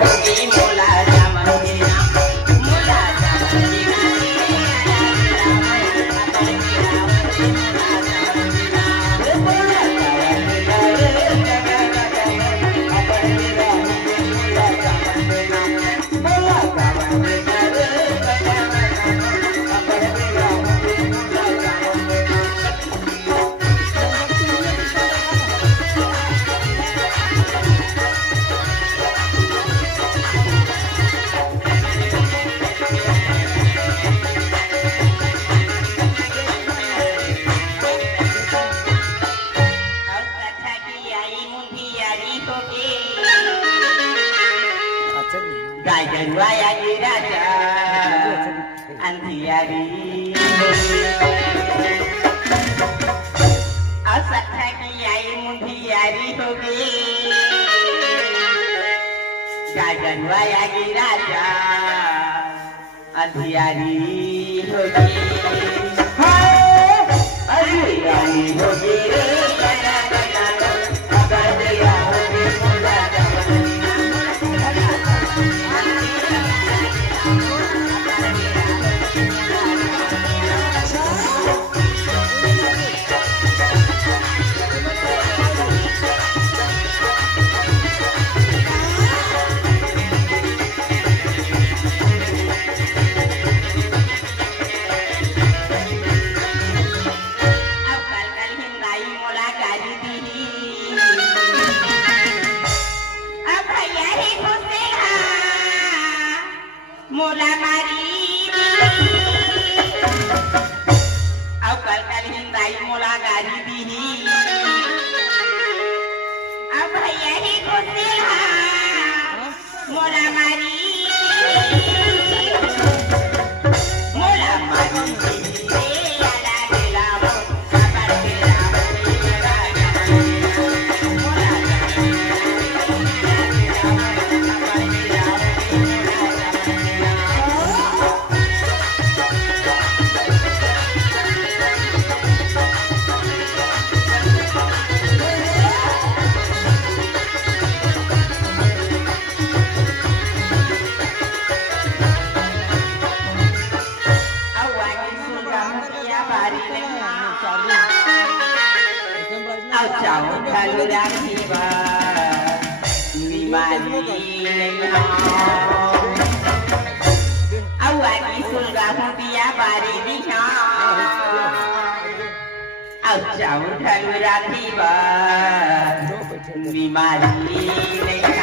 होगी मोला जामन गिरा मोला जामन गिरा Gaya iraja antiari asatha ki ai mundiari hogi gaya iraja antiari hogi hai antiari hogi मोला मारी अब कल हिंदाई मोला गारी दी अब भैया ही घुसे मोला मारी मोला मारी cháu thân đang đi vào vì bà đi lên họ áo anh xuân gà không bia bà đi cho áo cháu thân đang đi vào vì bà đi lên